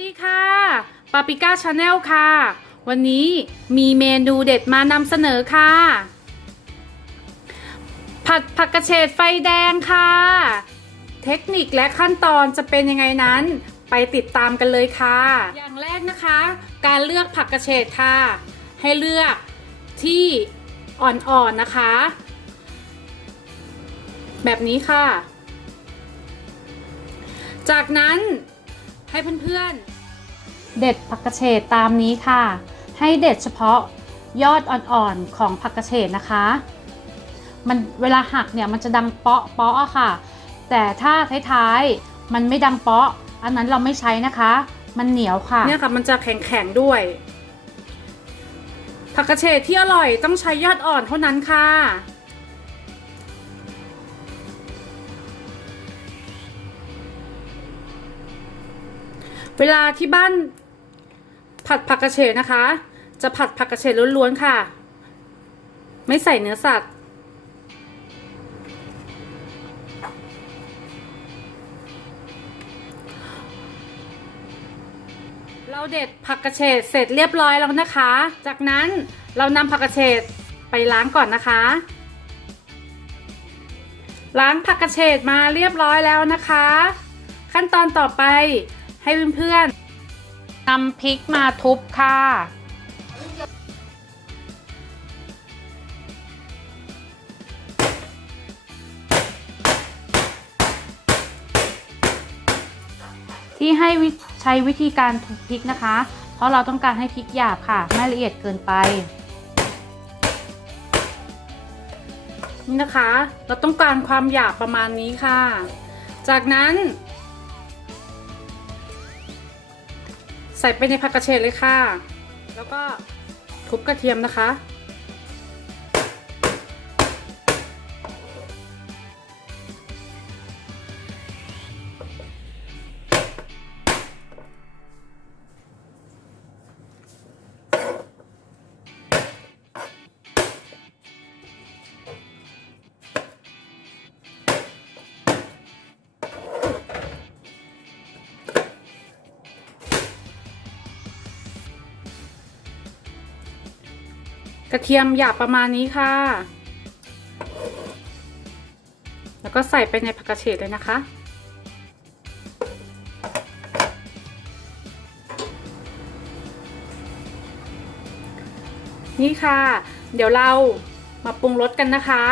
ดีค่ะปาปิก้าชาแนลค่ะ วันนี้มีเมนูเด็ดมานำเสนอค่ะ ผัดผักกระเฉดไฟแดงค่ะ เทคนิคและขั้นตอนจะเป็นยังไงนั้นไปติดตามกันเลยค่ะ อย่างแรกนะคะ การเลือกผักกระเฉดค่ะ ให้เลือกที่อ่อนๆนะคะ แบบนี้ค่ะ จากนั้น ให้เพื่อนๆ เด็ดผักกระเฉดตามนี้ค่ะ ให้เด็ดเฉพาะยอดอ่อนๆของผักกระเฉดนะคะ มันเวลาหักเนี่ยมันจะดังเปาะเปาะอะค่ะ แต่ถ้าท้ายๆมันไม่ดังเปาะ อันนั้นเราไม่ใช้นะคะ มันเหนียวค่ะเนี่ยค่ะมันจะแข็งๆด้วย ผักกระเฉดที่อร่อยต้องใช้ยอดอ่อนเท่านั้นค่ะ เวลาที่บ้านผัดผักกระเฉดนะคะ จะผัดผักกระเฉดล้วนๆค่ะ ไม่ใส่เนื้อสัตว์ เราเด็ดผักกระเฉดเสร็จเรียบร้อยแล้วนะคะ จากนั้นเรานำผักกระเฉดไปล้างก่อนนะคะ ล้างผักกระเฉดมาเรียบร้อยแล้วนะคะ ขั้นตอนต่อไป ให้เพื่อนๆนำพริกมาทุบค่ะที่ให้ใช้วิธีการทุบพริกนะคะ เพราะเราต้องการให้พริกหยาบค่ะ ไม่ละเอียดเกินไปนี่นะคะ เราต้องการความหยาบประมาณนี้ค่ะ จากนั้น ใส่ไปในผักกระเฉดเลยค่ะ แล้วก็ทุบกระเทียมนะคะ กระเทียมหยาบประมาณนี้ค่ะ แล้วก็ใส่ไปในผักกระเฉดเลยนะคะ นี่ค่ะ เดี๋ยวเรามาปรุงรสกันนะคะ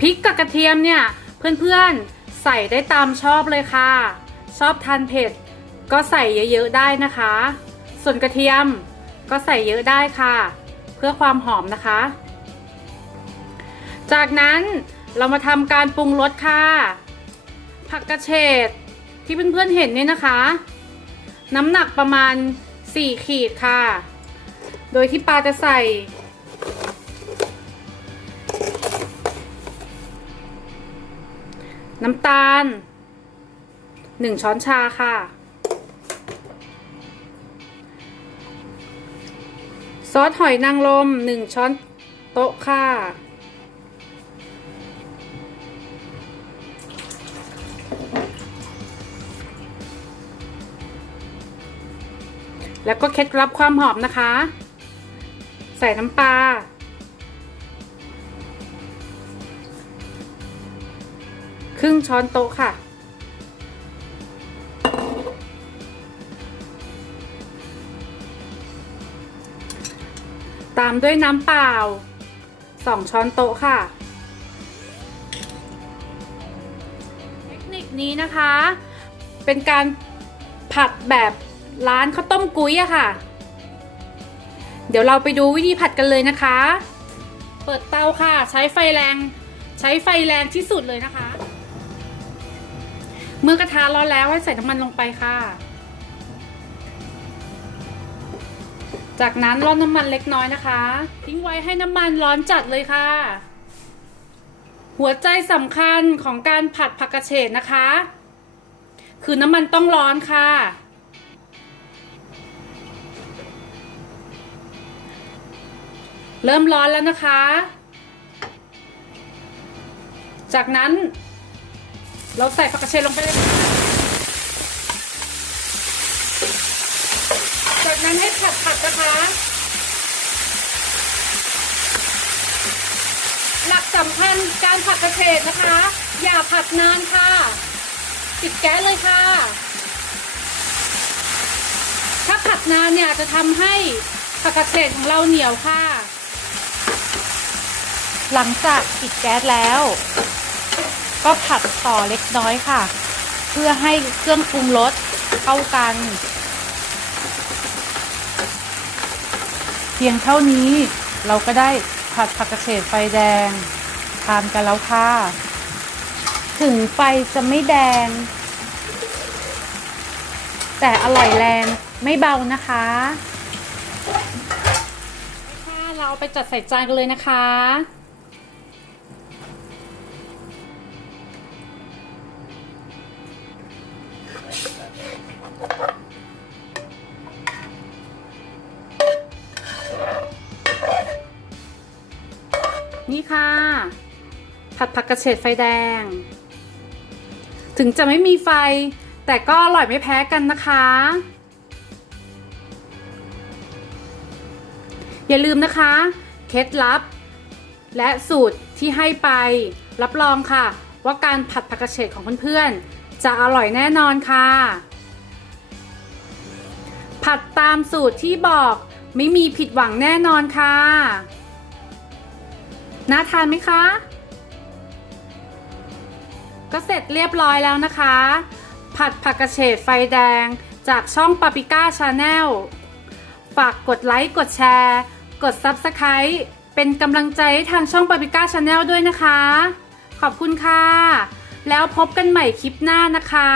พริกกับกระเทียมเนี่ยเพื่อนๆใส่ได้ตามชอบเลยค่ะ ชอบทานเผ็ดก็ใส่เยอะๆได้นะคะ ส่วนกระเทียมก็ใส่เยอะได้ค่ะ พื่อความหอมนะคะ จากนั้นเรามาทำการปรุงรสค่ะ ผักกระเฉดที่เพื่อนๆเห็นเนี่ยนะคะ น้ำหนักประมาณ 4 ขีดค่ะ โดยที่ปาจะใส่ น้ำตาล 1 ช้อนชาค่ะ ซอสหอยนางรม1ช้อนโต๊ะค่ะ แล้วก็เคล็ดลับความหอมนะคะ ใส่น้ำปลาครึ่งช้อนโต๊ะค่ะ ตามด้วยน้ำเปล่า 2 ช้อนโต๊ะค่ะ เทคนิคนี้นะคะ เป็นการผัดแบบร้านข้าวต้มกุ้ยอะค่ะ เดี๋ยวเราไปดูวิธีผัดกันเลยนะคะ เปิดเตาค่ะ ใช้ไฟแรง ใช้ไฟแรงที่สุดเลยนะคะ เมื่อกระทะร้อนแล้วให้ใส่น้ำมันลงไปค่ะ จากนั้นร่อนน้ำมันเล็กน้อยนะคะ ทิ้งไว้ให้น้ำมันร้อนจัดเลยค่ะ หัวใจสำคัญของการผัดผักกระเฉดนะคะ คือน้ำมันต้องร้อนค่ะ เริ่มร้อนแล้วนะคะ จากนั้น เราใส่ผักกระเฉดลงไปเลย จากนั้นให้ผัดผัดนะคะ หลักสำคัญการผัดกระเฉดนะคะ อย่าผัดนานค่ะ ปิดแก๊สเลยค่ะ ถ้าผัดนานเนี่ยจะทำให้ผักกระเฉดของเราเหนียวค่ะ หลังจากปิดแก๊สแล้ว ก็ผัดต่อเล็กน้อยค่ะ เพื่อให้เครื่องปรุงรสเข้ากัน เพียงเท่านี้เราก็ได้ผัดผักกระเฉดไฟแดง ทานกันแล้วค่ะ ถึงไฟจะไม่แดง แต่อร่อยแรงไม่เบานะคะค่ะเราเอาไปจัดใส่จานกันเลยนะคะ นี่ค่ะ ผัดผักกระเฉดไฟแดง ถึงจะไม่มีไฟ แต่ก็อร่อยไม่แพ้กันนะคะ อย่าลืมนะคะ เคล็ดลับ และสูตรที่ให้ไป รับรองค่ะ ว่าการผัดผักกระเฉดของเพื่อนๆ จะอร่อยแน่นอนค่ะ ผัดตามสูตรที่บอกไม่มีผิดหวังแน่นอนค่ะ น่าทานไหมคะ ก็เสร็จเรียบร้อยแล้วนะคะ ผัดผักกระเฉดไฟแดงจากช่องปาปิก้าชาแนลฝากกดไลค์ กดแชร์ กด Subscribe เป็นกำลังใจให้ทางช่องปาปิก้าชาแนลด้วยนะคะ ขอบคุณค่ะ แล้วพบกันใหม่คลิปหน้านะคะ